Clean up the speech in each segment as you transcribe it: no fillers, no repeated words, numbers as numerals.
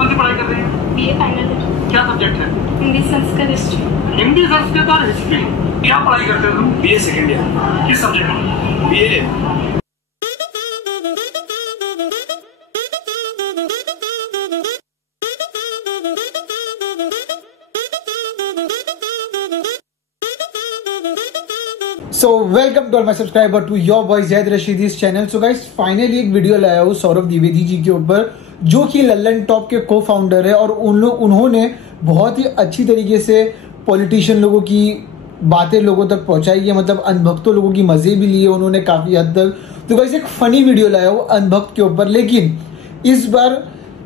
कौन सी पढ़ाई कर रही हैं? BA final. क्या सब्जेक्ट है? हिंदी, संस्कृत, हिस्ट्री। हिंदी, संस्कृत और हिस्ट्री। क्या पढ़ाई करते हो तुम? BA second year. किस सब्जेक्ट में? BA. So welcome to all my subscriber to your boy Zaid Rashid इस चैनल। सो गाइस फाइनली एक वीडियो लाया हूँ सौरभ द्विवेदी जी के ऊपर, जो कि लल्लन टॉप के को फाउंडर है। और उन्होंने बहुत ही अच्छी तरीके से पॉलिटिशियन लोगों की बातें लोगों तक पहुंचाई है, मतलब अनभक्तों लोगों की मजे भी लिए उन्होंने काफी हद तक। तो गाइस एक फनी वीडियो लाया हूँ अनभक्त के ऊपर, लेकिन इस बार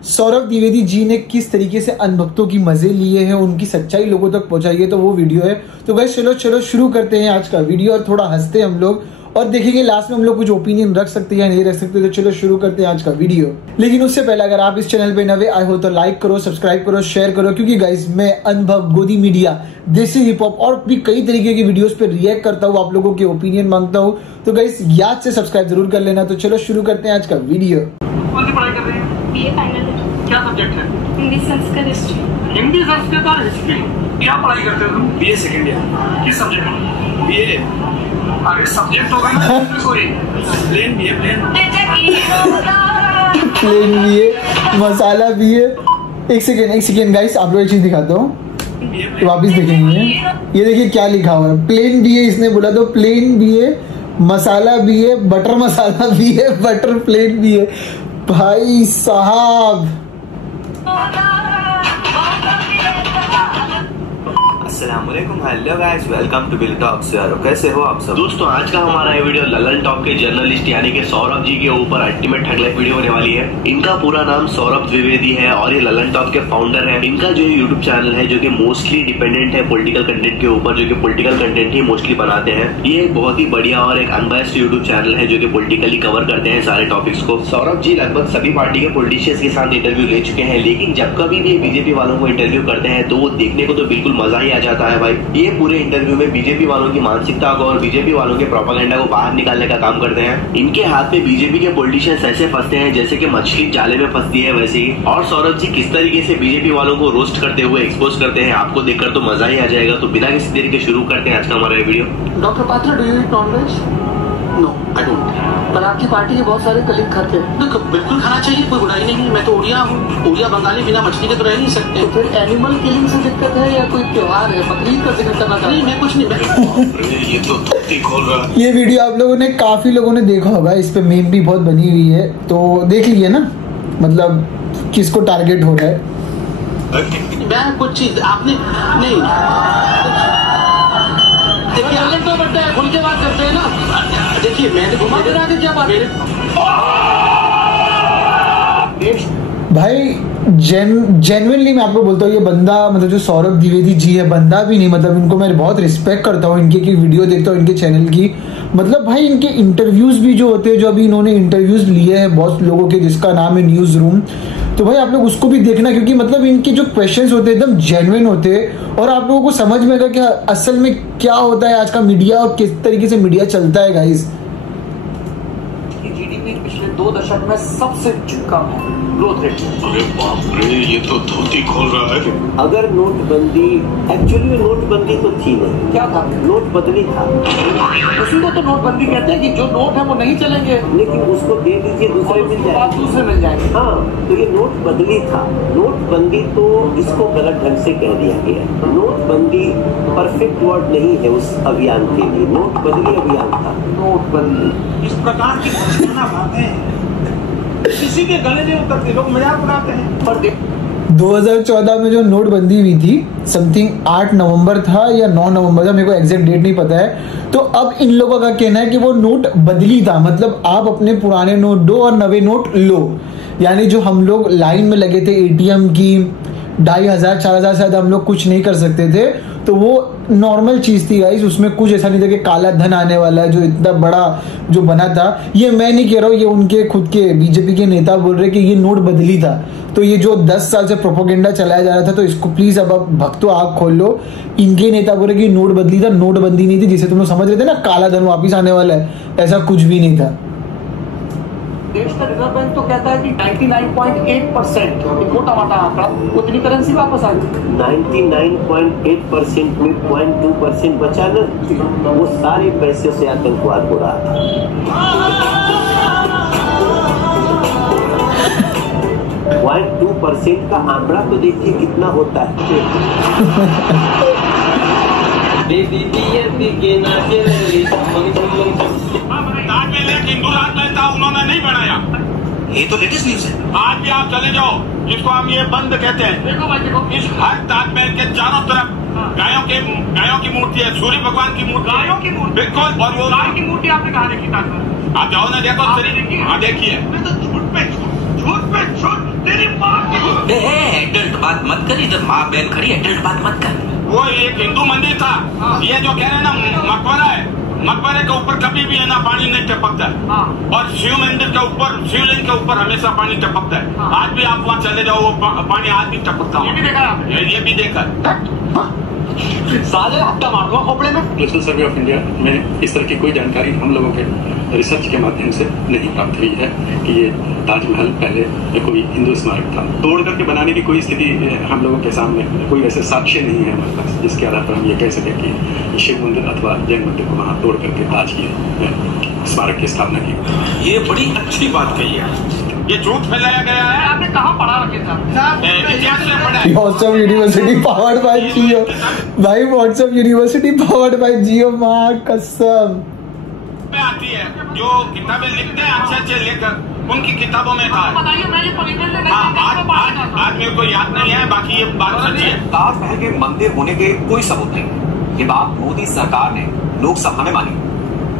सौरभ द्विवेदी जी ने किस तरीके से अनभक्तों की मजे लिए हैं, उनकी सच्चाई लोगों तक पहुंचाई है, तो वो वीडियो है। तो गाइस चलो शुरू करते हैं आज का वीडियो और थोड़ा हंसते हैं हम लोग और देखेंगे लास्ट में हम लोग कुछ ओपिनियन रख सकते हैं या नहीं रख सकते। तो चलो शुरू करते हैं आज का वीडियो। लेकिन उससे पहले अगर आप इस चैनल पे नए आए हो तो लाइक करो, सब्सक्राइब करो, शेयर करो, क्योंकि गाइस मैं अनुभव, गोदी मीडिया, देसी हिप हॉप और भी कई तरीके की वीडियोस पे रिएक्ट करता हूँ, आप लोगों के ओपिनियन मांगता हूँ। तो गाइस याद से सब्सक्राइब जरूर कर लेना। तो चलो शुरू करते हैं आज का वीडियो। कौन सी पढ़ाई कर रही हैं? BA final. क्या सब्जेक्ट है? हिंदी, संस्कृत, हिस्ट्री। हिंदी, संस्कृत और हिस्ट्री। क्या पढ़ाई करते हो तुम? BA second year. किस सब्जेक्ट में? बीए। अरे सब्जेक्ट होगा ना कोई। Plane BA, plane. प्लेन भी है, मसाला भी है। एक सेकेंड गाइस, आप लोग एक चीज दिखाता हूँ, वापिस देखेंगे। ये देखिए क्या लिखा हुआ है, प्लेन भी है। इसने बोला तो प्लेन भी है, मसाला भी है, बटर मसाला भी है, बटर प्लेन भी है। भाई साहब अस्सलामुअलैकुम, hello guys, welcome to Billy Talks. यार कैसे हो आप सब दोस्तों? आज का हमारा ये वीडियो लल्लन टॉप के जर्नलिस्ट यानी कि सौरभ जी के ऊपर अल्टीमेट ठगलाइफ वीडियो होने वाली है। इनका पूरा नाम सौरभ द्विवेदी है और ये लल्लन टॉप के फाउंडर है। इनका जो यूट्यूब चैनल है जो कि मोस्टली डिपेंडेंट है पॉलिटिकल कंटेंट के ऊपर, जो कि पॉलिटिकल कंटेंट ही मोस्टली बनाते हैं। ये एक बहुत ही बढ़िया और एक अनबायस्ड यूट्यूब चैनल है जो कि पॉलिटिकली कवर करते हैं सारे टॉपिक्स को। सौरभ जी लगभग सभी पार्टी के पॉलिटिशियंस के साथ इंटरव्यू ले चुके हैं, लेकिन जब कभी भी बीजेपी वालों को इंटरव्यू करते हैं तो वो देखने को तो बिल्कुल मजा ही आ जाता है भाई। ये पूरे इंटरव्यू में बीजेपी वालों की मानसिकता को और बीजेपी वालों के प्रोपेगेंडा को बाहर निकालने का काम करते हैं। इनके हाथ में बीजेपी के पॉलिटिशियंस ऐसे फंसते हैं जैसे कि मछली जाले में फंसती है वैसे ही। और सौरभ जी किस तरीके से बीजेपी वालों को रोस्ट करते हुए एक्सपोज करते हैं, आपको देखकर तो मजा ही आ जाएगा। तो बिना किसी देरी के शुरू करते हैं आज का हमारा video. Doctor Patra, do you eat non veg? No, I don't. पर आपकी पार्टी के बहुत सारे कलीग खाते हैं। देखो, बिल्कुल खाना चाहिए, कोई बुराई नहीं है। मैं तो उड़िया हूँ, उड़िया बंगाली बिना मछली के तो रह नहीं सकते। तो फिर एनिमल किलिंग से दिक्कत है या कोई त्योहार है, बकरीद का जिक्र करना चाहते हैं? मैं कुछ नहीं। ये तो धोती खोल रहा है। ये वीडियो आप लोगों ने, काफी लोगों ने देखा होगा, इस पे मीम भी बहुत बनी हुई है, तो देख लीजिए ना, मतलब किसको टारगेट हो रहा है। मैं कुछ चीज आपने नहीं देखिए, अलग तो बढ़ता है, खुल के बात करते हैं ना। देखिए मैंने घुमा फिरा के क्या बात भाई जेन्युइनली मैं आपको बोलता हूँ, ये बंदा, मतलब जो सौरभ द्विवेदी जी है, बंदा भी नहीं, मतलब इनको मैं बहुत रिस्पेक्ट करता हूँ, इनके की वीडियो देखता हूँ इनके चैनल की। मतलब भाई इनके इंटरव्यूज भी जो होते हैं, जो अभी इन्होंने इंटरव्यूज लिए हैं बहुत लोगों के, जिसका नाम है न्यूज रूम, तो भाई आप लोग उसको भी देखना, क्योंकि मतलब इनके जो क्वेश्चंस होते हैं एकदम जेन्युइन होते हैं और आप लोगों को समझ में आएगा कि असल में क्या होता है आज का मीडिया और किस तरीके से मीडिया चलता है गाइस। जीडीपी पिछले 2 दशक में सबसे कम है ग्रोथ रेट। अरे बाप रे, ये तो धोती खोल रहा है। अगर नोटबंदी, एक्चुअली में नोटबंदी तो थी नहीं, क्या था? नोट बदली था। उसी को तो नोटबंदी कहते हैं कि जो नोट है वो नहीं चलेंगे, लेकिन उसको दे दीजिए, दूसरे मिल बाद जाए। दूसरे मिल जाएंगे। हाँ, तो ये नोट बदली था। नोटबंदी तो इसको गलत ढंग से कह दिया गया। नोटबंदी परफेक्ट वर्ड नहीं है उस अभियान के लिए, नोट बदली अभियान था। नोटबंदी इस प्रकार की बातें किसी के गले में उतरती, लोग मजाक उड़ाते हैं। पर 2014 में जो नोटबंदी हुई थी, समथिंग 8 नवंबर था या 9 नवंबर था, मेरे को एग्जैक्ट डेट नहीं पता है। तो अब इन लोगों का कहना है कि वो नोट बदली था, मतलब आप अपने पुराने नोट दो और नवे नोट लो। यानी जो हम लोग लाइन में लगे थे एटीएम की 2500 4000 शायद हम लोग कुछ नहीं कर सकते थे, तो वो नॉर्मल चीज थी गाइस, उसमें कुछ ऐसा नहीं था कि काला धन आने वाला है जो इतना बड़ा जो बना था। ये मैं नहीं कह रहा हूँ, ये उनके खुद के बीजेपी के नेता बोल रहे कि ये नोट बदली था। तो ये जो 10 साल से प्रोपोगेंडा चलाया जा रहा था, तो इसको प्लीज अब भक्तों आग खोल लो। इनके नेता बोल रहे कि नोट बदली था, नोटबंदी नहीं थी, जिसे तुम लोग समझ रहे थे ना काला धन वापिस आने वाला है, ऐसा कुछ भी नहीं था। देश का रिजर्व बैंक तो कहता है कि 99.8%, मोटा मोटा आंकड़ा, उतनी करेंसी वापस आ गई। 99.8% में 0.2% बचा ना, वो सारे पैसे से आतंकवाद हो रहा था। 0.2% का आंकड़ा तो देखिए कितना होता है। उन्होंने नहीं बनाया, ये तो लेटेस्ट न्यूज है। आज भी आप चले जाओ, जिसको हम ये बंद कहते हैं, इस हर ताजमहल के चारों तरफ गायों की मूर्ति है, सूर्य भगवान की मूर्ति, गायों की मूर्ति, बिल्कुल। और वो गाय की मूर्ति आपने कहा देखी ताजमहल? आप जाओ ना, देखो। हाँ देखिए, झूठ पे झूठ, तेरी माँ की। एडल्ट बात मत कर, इधर माँ बहन खड़ी, एडल्ट बात मत कर। वो एक हिंदू मंदिर था, ये जो कह रहे हैं ना मकबरा है, मकबरे के ऊपर कभी भी है ना पानी नहीं टपकता है, और शिव मंदिर के ऊपर, शिवलिंग के ऊपर हमेशा पानी टपकता है। आज भी आप वहाँ चले जाओ, वो पानी आज भी टपकता है। ये भी देखा, ये भी देखा। साले हफ्ता मार दो खोपड़े में। नेशनल सर्वे ऑफ इंडिया में इस तरह की कोई जानकारी हम लोगों के रिसर्च के माध्यम से नहीं प्राप्त हुई है कि ये ताजमहल पहले कोई हिंदू स्मारक था। तोड़ करके बनाने की कोई स्थिति हम लोगों के सामने कोई ऐसे साक्ष्य नहीं है हमारे पास, जिसके आधार पर हम ये कह सकें कि शिव मंदिर अथवा जैन मंदिर को वहाँ तोड़ करके ताज की स्मारक की स्थापना की। ये बड़ी अच्छी बात कही है। ये झूठ फैलाया गया है। आपने कहाँ पढ़ा रखे थे? इतिहास में पढ़ा है। व्हाट्सएप यूनिवर्सिटी पावर्ड बाय जियो। भाई व्हाट्सएप यूनिवर्सिटी पावर्ड बाय जियो, मां कसम। में आती है जो किताबें लिखते हैं अच्छे लेकर, उनकी किताबों में था। बताइए, मैं ये आज मेरे को याद नहीं है, बाकी ये बात सच्ची है। ताजमहल के मंदिर होने के कोई सबूत नहीं। ये बात मोदी सरकार ने लोकसभा में मानी।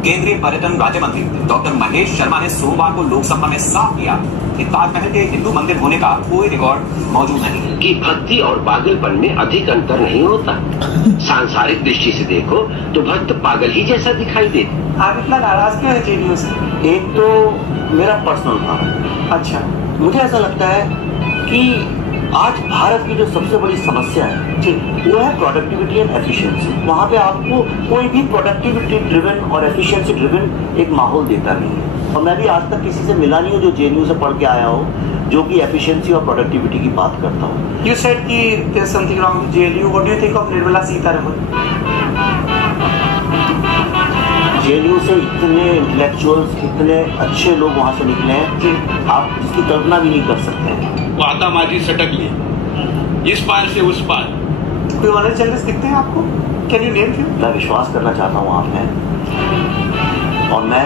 केंद्रीय पर्यटन राज्य मंत्री डॉक्टर महेश शर्मा ने सोमवार को लोकसभा में साफ किया कि ताजमहल के हिंदू मंदिर होने का कोई रिकॉर्ड मौजूद नहीं। कि भक्ति और पागलपन में अधिक अंतर नहीं होता। सांसारिक दृष्टि से देखो तो भक्त पागल ही जैसा दिखाई देते। आप इतना नाराज क्यों है चीजों से? एक तो मेरा पर्सनल भाव है। अच्छा, मुझे ऐसा लगता है कि आज भारत की जो सबसे बड़ी समस्या है वो है प्रोडक्टिविटी एंड एफिशिएंसी। वहाँ पे आपको कोई भी प्रोडक्टिविटी ड्रिवन और एफिशिएंसी ड्रिवन एक माहौल देता नहीं है। और मैं भी आज तक किसी से मिला नहीं हूँ जो जेएनयू से पढ़ के आया हो, जो कि एफिशिएंसी और प्रोडक्टिविटी की बात करता हूँ। You said कि there's something wrong with JNU. What do you think of Nirmala Sitharaman? JNU से इतने इंटेलेक्चुअल्स, इतने अच्छे लोग वहाँ से निकले हैं, आप जिसकी कल्पना भी नहीं कर सकते हैं। वादामाजी सटक ली इस पार से उस पार। कोई ऑनर चैनल्स दिखते हैं आपको? Can you name few? मैं विश्वास करना चाहता हूँ आप हैं, और मैं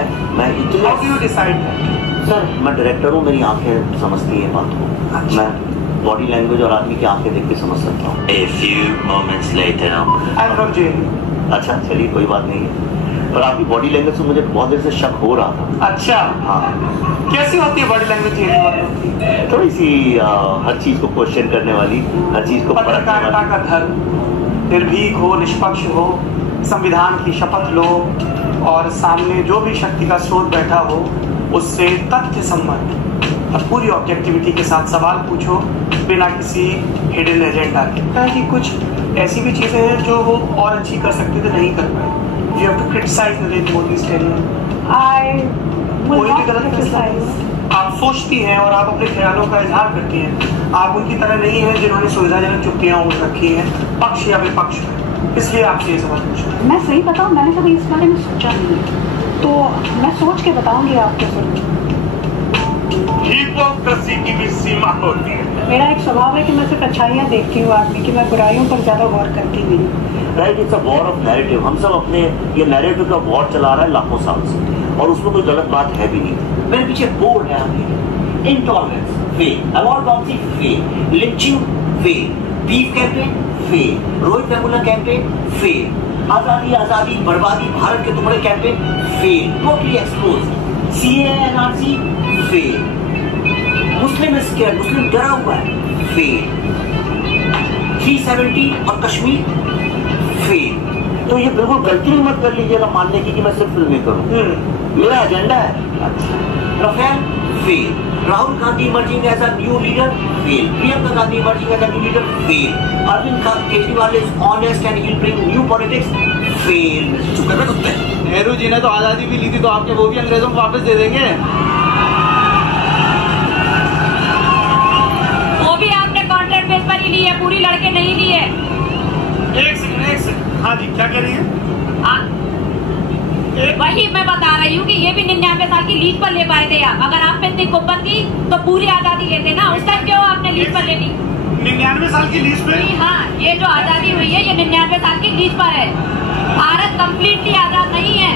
इतने। How do you decide that? Sir, मैं डायरेक्टर हूँ, मेरी आंखें समझती हैं बात को। अच्छा। मैं बॉडी लैंग्वेज और आदमी की आंखें देख के समझ सकता हूँ। A few moments later. I'm from JNU. अच्छा, चलिए कोई बात नहीं है, पर आपकी बॉडी लैंग्वेज से मुझे बहुत देर से शक हो रहा था। अच्छा, हाँ। कैसी होती है बॉडी लैंग्वेज JNU वालों की? थोड़ी सी हर चीज को क्वेश्चन करने वाली, हर चीज को पत्रकारिता का धर्म, निर्भीक हो, निष्पक्ष हो, संविधान की शपथ लो, और सामने जो भी शक्ति का स्रोत बैठा हो उससे तथ्य संबंध और पूरी ऑब्जेक्टिविटी के साथ सवाल पूछो, बिना किसी हिडन एजेंडा के। कि कुछ ऐसी भी चीजें हैं जो वो और अच्छी कर सकते थे, नहीं कर पाए। You have to criticize Narendra Modi's tenure. कोई भी गलत फैसला आप सोचती हैं और आप अपने ख्यालों का इजहार करती हैं। आप उनकी तरह नहीं है जिन्होंने सुविधाजनक चुप्पियां ओढ़ रखी हैं, पक्ष या विपक्ष। इसलिए आपसे ये सवाल पूछा। मैं सही बताऊं, मैंने कभी इस बारे में सोचा नहीं, तो मैं सोच के बताऊंगी आपको जरूर। हिपोक्रेसी की भी सीमा होती है। मेरा एक स्वभाव है कि मैं सिर्फ अच्छाइयाँ देखती हूँ आदमी की, मैं बुराइयों पर ज्यादा गौर करती नहीं। Right, it's a war of narrative. हम सब अपने ये नैरेटिव का वॉर चला रहा है लाखों साल से, और उसमें कोई गलत बात है भी नहीं। मेरे पीछे बोर्ड है आपके, इंटॉलरेंस फेल, अवॉर्ड टॉक्सी fail, lynching fail, beef campaign fail, Rohith Vemula campaign fail, आजादी आजादी बर्बादी भारत के टुकड़े campaign fail, totally exposed, CAA NRC fail, Muslim scare, Muslim डरा हुआ है फेल, 370 और कश्मीर फेल। तो ये बिल्कुल गलती मत कर लीजिएगा मानने की कि मैं सिर्फ फिल्में करूं। मेरा एजेंडा है। Rafale fail, Rahul Gandhi emerging as a new leader fail, Priyanka Gandhi emerging as a new leader fail, Arvind Kejriwal is honest and he will bring new politics fail. चुप कर बैठो। नेहरू जी ने तो आजादी भी ली थी, तो आपके वो भी अंग्रेजों को वापस दे देंगे। लड़के नहीं लिए। एक सेकंड। हाँ जी, क्या कह रही है? वही मैं बता रही हूँ कि ये भी 99 साल की लीज पर ले पाए थे आप। अगर आप पे इतनी कुब्बत थी तो पूरी आजादी लेते ना। उस टाइम क्यों आपने लीज पर ले ली? 99 साल की लीज पे? हाँ, ये जो आजादी हुई है ये 99 साल की लीज पर है। भारत कम्प्लीटली आजाद नहीं है।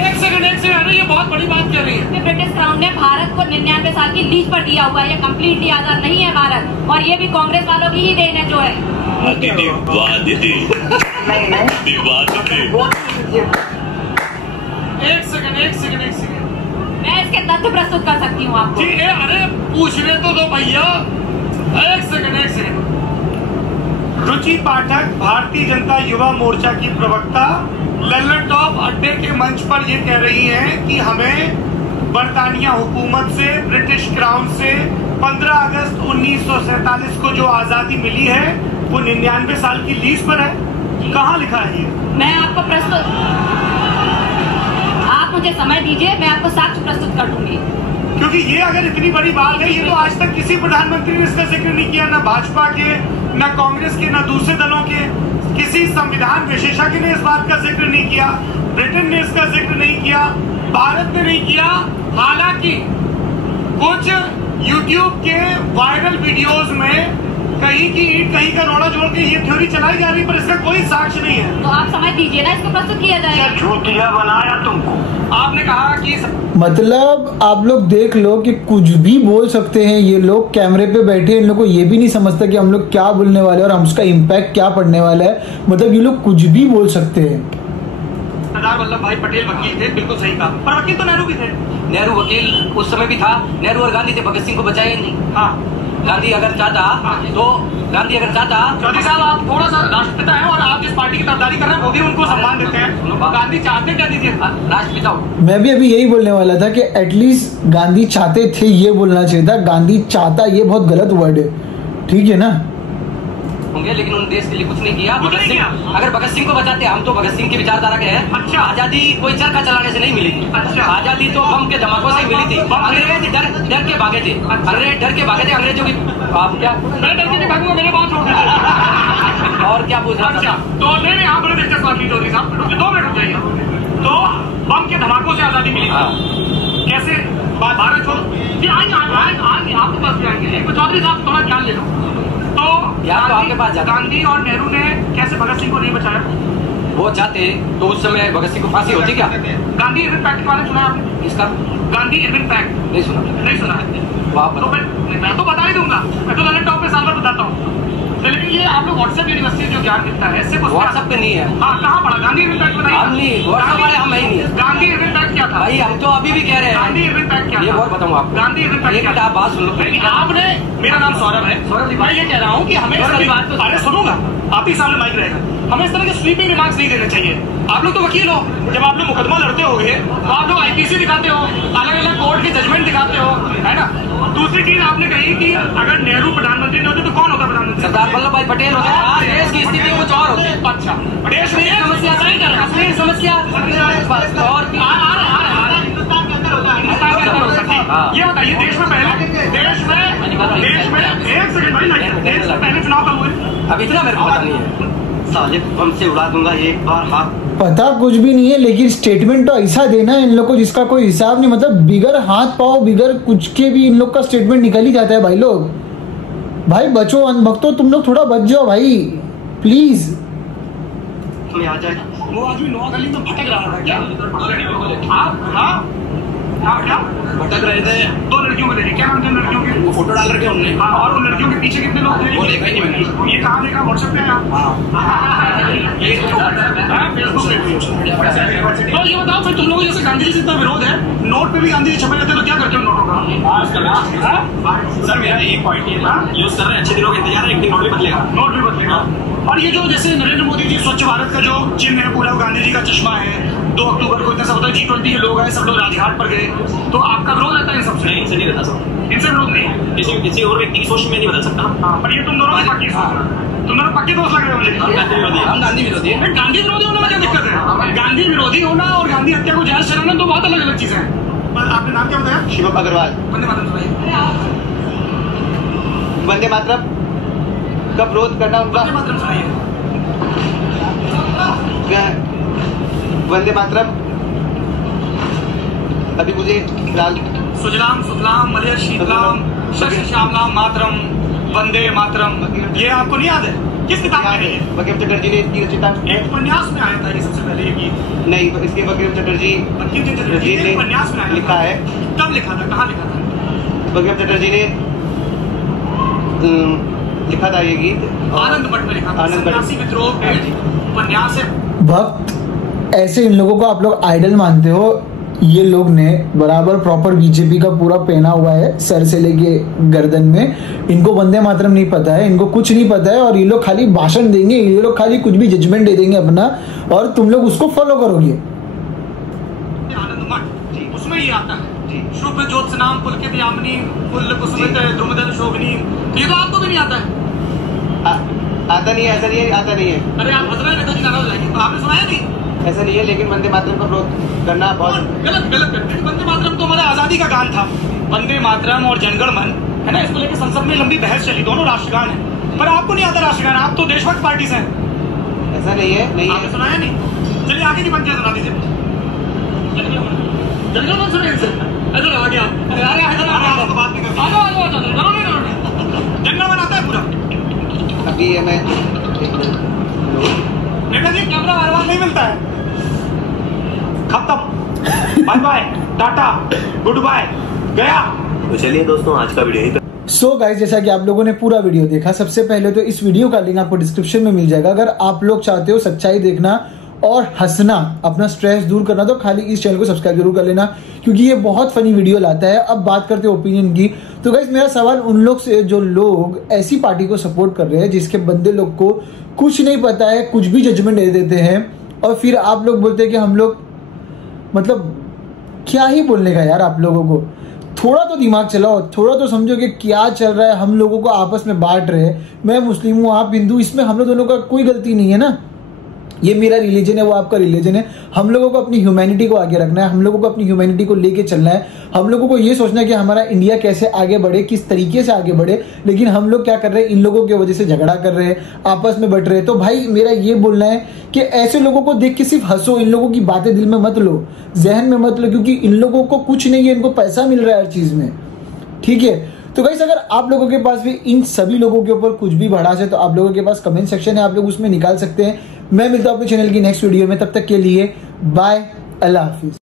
एक सेकंड, ये बहुत बड़ी बात कह रही है। ब्रिटिश क्राउन ने भारत को 99 साल की लीज पर दिया हुआ है। ये कम्प्लीटली आजाद नहीं है भारत, और ये भी कांग्रेस वालों की ही देन है जो है। दीदी वाह दीदी, वाह दीदी। एक सेकंड। मैं इसके तथ्य प्रस्तुत कर सकती हूँ आपको। ठीक है, अरे पूछने तो दो भैया। एक सेकंड। रुचि पाठक, भारतीय जनता युवा मोर्चा की प्रवक्ता, लल्लन टॉप अड्डे के मंच पर ये कह रही हैं कि हमें बरतानिया हुकूमत से, ब्रिटिश क्राउन से 15 अगस्त 1947 को जो आजादी मिली है वो 99 साल की लीज पर है। कहाँ लिखा है ये? मैं आपको प्रस्तुत, आप मुझे समय दीजिए, मैं आपको साक्ष्य प्रस्तुत कर दूंगी। क्योंकि ये अगर इतनी बड़ी बात है, ये तो आज तक किसी प्रधानमंत्री ने इसका जिक्र नहीं किया, ना भाजपा के, ना कांग्रेस के, ना दूसरे दलों के। किसी संविधान विशेषज्ञ ने इस बात का जिक्र नहीं किया, ब्रिटेन ने इसका जिक्र नहीं किया, भारत ने नहीं किया। हालांकि कुछ यूट्यूब के वायरल वीडियोस में कहीं की ईंट कहीं का रोड़ा जोड़ के ये थ्योरी चलाई जा रही, पर इसका कोई साक्ष्य नहीं है। तो आप समझ दीजिए ना, इसको प्रस्तुत किया जाएगा। झूठिया बनाया तुमको। आपने कहा कि मतलब आप लोग देख लो कि कुछ भी बोल सकते हैं ये लोग। कैमरे पे बैठे इन लोग को ये भी नहीं समझता कि हम लोग क्या बोलने वाले हैं और उसका इम्पैक्ट क्या पड़ने वाला है। मतलब ये लोग कुछ भी बोल सकते हैं। सरदार वल्लभ भाई पटेल वकील थे, बिल्कुल सही कहा, पर वकील तो नेहरू भी थे। नेहरू वकील उस समय भी था। नेहरू और गांधी थे, भगत सिंह को बचाया नहीं। हाँ, गांधी अगर चाहता चौधरी साहब आप थोड़ा सा राष्ट्रपिता हैं और आप जिस पार्टी की तरफदारी कर रहे हैं वो भी उनको सम्मान देते हैं। गांधी चाहते क्या दीजिए? राष्ट्रपिता हो। मैं भी अभी यही बोलने वाला था कि एटलीस्ट गांधी चाहते थे, ये बोलना चाहिए था। गांधी चाहता, ये बहुत गलत वर्ड है, ठीक है ना? होंगे, लेकिन उन देश के लिए कुछ नहीं किया। अगर भगत सिंह को बचाते, हम तो भगत सिंह की विचारधारा के हैं। अच्छा, आजादी कोई चरखा चलाने से नहीं मिली थी। अच्छा, आजादी तो बम के धमाकों से ही मिली थी। अंग्रेज डर के भागे थे। अंग्रेजों की आप क्या? मैं डर के नहीं भागूंगा, मेरे बात छोड़ दीजिए। और क्या पूछ रहा था? तो नहीं, आप बड़े दिलचस्प बात की चौधरी साहब, 2 मिनट रुक जाइए। तो बम के धमाकों से आजादी मिली, कैसे? भारत छोड़ो जी, आएंगे आपके पास भी आएंगे। चौधरी साहब थोड़ा ध्यान ले लो। तो आपके पास गांधी और नेहरू ने कैसे भगत सिंह को नहीं बचाया? वो चाहते तो उस समय भगत सिंह को फांसी होती क्या? गांधी इरविन पैक्ट के बारे में सुना आपने? किसका? गांधी इरविन पैक्ट नहीं सुना। तो मैं तो बता ही दूंगा, मैं तो लल्लन टॉप पे साल भर बताता हूँ। लेकिन ये आप लोग व्हाट्सएप यूनिवर्सिटी जो ज्ञान मिलता है, सिर्फ व्हाट्सएप पे नहीं है। हाँ, कहाँ पढ़ा? गांधी इरविन पैक्ट बताइए। व्हाट्सएप वाले हम ही नहीं। गांधी इरविन पैक्ट क्या था भाई? हम तो अभी भी कह रहे हैं गांधी इरविन पैक्ट क्या था। ये बहुत बताऊँ आपको। गांधी इरविन पैक्ट क्या था? आप बात सुन लो। आपने, मेरा नाम सौरभ है। मैं ये कह रहा हूँ कि हमें, अरे सुनूंगा, आप ही सामने माइक रहेगा, हमें इस तरह के स्वीपिंग रिमार्क्स नहीं देने चाहिए। आप लोग तो वकील हो, जब आप लोग मुकदमा लड़ते होगे तो आप लोग आईपीसी दिखाते हो, अलग अलग कोर्ट की जजमेंट दिखाते हो, है ना? दूसरी चीज आपने कही कि अगर नेहरू प्रधानमंत्री नहीं होते तो कौन होता प्रधानमंत्री? सरदार वल्लभ भाई पटेल होते। देश की स्थिति कुछ और होती। अच्छा, देश में समस्या सही कर असली समस्या और ये बताइए, देश में पहले, देश में एक सेकंड भाई, देश में पहले चुनाव कब हुए? अब इतना मेरे को पता नहीं है। साले बम से उड़ा दूंगा एक बार हाथ। पता कुछ भी नहीं है, लेकिन स्टेटमेंट तो ऐसा देना है इन लोग को जिसका कोई हिसाब नहीं। मतलब बिगर हाथ पाओ, बिगर कुछ के भी इन लोग का स्टेटमेंट निकल ही जाता है। भाई लोग, भाई बचो, अनभक्तो, तुम लोग थोड़ा बच जाओ भाई, प्लीज। आ जाए वो आदमी 9 गली में भटक रहा था क्या? आप? हाँ, क्या भटक रहे थे? 2 लड़कियों को देखे, क्या नाम थे लड़कियों के? वो फोटो डाल रखे उनने। हाँ, और उन लड़कियों के पीछे कितने लोग थे? वो देखा ही नहीं मैंने। ये कहाँ देखा? व्हाट्सएप पे आया? तो ये बताओ फिर, तुम लोगों जैसे गांधी जी से इतना विरोध है, नोट पे भी गांधी जी छपे रहते तो क्या करते हो नोटों का? सर मेरा एक पॉइंट ये था, यूज कर रहे हैं, अच्छे दिनों का इंतजार है, एक दिन नोट भी बदलेगा। नोट भी बदलेगा। और ये जो जैसे नरेंद्र मोदी जी स्वच्छ भारत का जो चिन्ह है पूरा, गांधी जी का चश्मा है। 2 अक्टूबर को इतना सा होता है, G20 के लोग आए, सब लोग राजघाट पर गए, तो आपका विरोध रहता है इन सबसे? नहीं, इनसे नहीं रहता सर, इनसे विरोध नहीं। किसी और व्यक्ति की सोच में नहीं बदल सकता। हाँ, पर ये तुम दोनों की पक्की सोच है। तुम दोनों पक्के दोस्त लग रहे हो मुझे। हम गांधी विरोधी हैं। गांधी विरोधी होने में क्या दिक्कत है? गांधी विरोधी होना और गांधी हत्या को जायज ठहराना दो बहुत अलग अलग चीजें हैं। आपने नाम क्या बताया? शिवम अग्रवाल। वंदे मातरम। वंदे मातरम। का विरोध करना उनका वंदे मातरम। अभी मुझे फिलहाल सुजलाम सुफलाम मलय शीतलाम शशि श्यामलाम मातरम वंदे मातरम, ये आपको नहीं याद है? किस किताब में है? बंकिम चटर्जी ने इसकी रचना एक उपन्यास में आया था ये सबसे पहले ये गीत। नहीं, इसके बंकिम चटर्जी ने उपन्यास में लिखा है। कब लिखा था, कहाँ लिखा था? बंकिम चटर्जी ने लिखा था ये गीत, आनंद मठ में लिखा था। सन्यासी विद्रोह उपन्यास है। भक्त ऐसे इन लोगों को आप लोग आइडल मानते हो। ये लोग ने बराबर प्रॉपर बीजेपी का पूरा पहना हुआ है सर से लेके गर्दन में। इनको वंदे मातरम नहीं पता है, इनको कुछ नहीं पता है, और ये लोग खाली भाषण देंगे, ये लोग खाली कुछ भी जजमेंट दे देंगे अपना, और तुम लोग उसको फॉलो करोगे। आनंद मठ उसमें ये आता है शुभ ज्योत्सनाम पुलकित यामिनी पुल्ल कुसुमित द्रुमदल शोभनी, तो ये तो आपको भी नहीं आता है। आता नहीं है, ऐसा नहीं है, आता नहीं है। अरे आप हजरत नेताजी नाराज हो जाएंगे, तो आपने सुनाया नहीं? ऐसा नहीं है, लेकिन वंदे मातरम का विरोध करना बहुत गलत करते। वंदे मातरम तो हमारा आजादी का गान था। वंदे मातरम और जनगण मन है ना, इसको लेकर संसद में लंबी बहस चली, दोनों राष्ट्रगान है, पर आपको नहीं आता राष्ट्रगान, आप तो देशभक्त पार्टी से हैं। ऐसा नहीं है, नहीं आपने सुनाया नहीं? चलिए आगे की पंचायत सुना दीजिए। जनगण मन सुनिए, इधर आ गया, बात नहीं करते, जनगण मन आता है पूरा। अभी ये मैं नेताजी कैमरा बार बार नहीं मिलता है, खत्म, bye bye, tata, good bye, गया। तो चलिए दोस्तों, आज का वीडियो यही पे। सो गाइस, जैसा कि आप लोगों ने पूरा वीडियो देखा, सबसे पहले तो इस वीडियो का लिंक आपको डिस्क्रिप्शन में मिल जाएगा। अगर आप लोग चाहते हो सच्चाई देखना और हंसना, अपना स्ट्रेस दूर करना, तो खाली इस चैनल को सब्सक्राइब जरूर कर लेना, क्योंकि ये बहुत फनी वीडियो लाता है। अब बात करते हैं ओपिनियन की। तो गाइस, मेरा सवाल उन लोग से जो लोग ऐसी पार्टी को सपोर्ट कर रहे हैं जिसके बंदे लोग को कुछ नहीं पता है, कुछ भी जजमेंट दे देते हैं, और फिर आप लोग बोलते हैं कि हम लोग, मतलब क्या ही बोलने का यार। आप लोगों को थोड़ा तो दिमाग चलाओ, थोड़ा तो समझो कि क्या चल रहा है। हम लोगों को आपस में बांट रहे हैं, मैं मुस्लिम हूँ, आप हिंदू, इसमें हम लोग दोनों का कोई गलती नहीं है ना। ये मेरा रिलीजन है, वो आपका रिलीजन है। हम लोगों को अपनी ह्यूमैनिटी को आगे रखना है, हम लोगों को अपनी ह्यूमैनिटी को लेके चलना है। हम लोगों को ये सोचना है कि हमारा इंडिया कैसे आगे बढ़े, किस तरीके से आगे बढ़े। लेकिन हम लोग क्या कर रहे हैं, इन लोगों की वजह से झगड़ा कर रहे हैं, आपस में बट रहे हैं। तो भाई मेरा ये बोलना है कि ऐसे लोगों को देख के सिर्फ हंसो, इन लोगों की बातें दिल में मत लो, जहन में मत लो, क्योंकि इन लोगों को कुछ नहीं है, इनको पैसा मिल रहा है हर चीज में, ठीक है। तो गाइस, अगर आप लोगों के पास भी इन सभी लोगों के ऊपर कुछ भी भड़ास है, तो आप लोगों के पास कमेंट सेक्शन है, आप लोग उसमें निकाल सकते हैं। मैं मिलता हूं अपने चैनल की नेक्स्ट वीडियो में, तब तक के लिए बाय, अल्लाह हाफिज।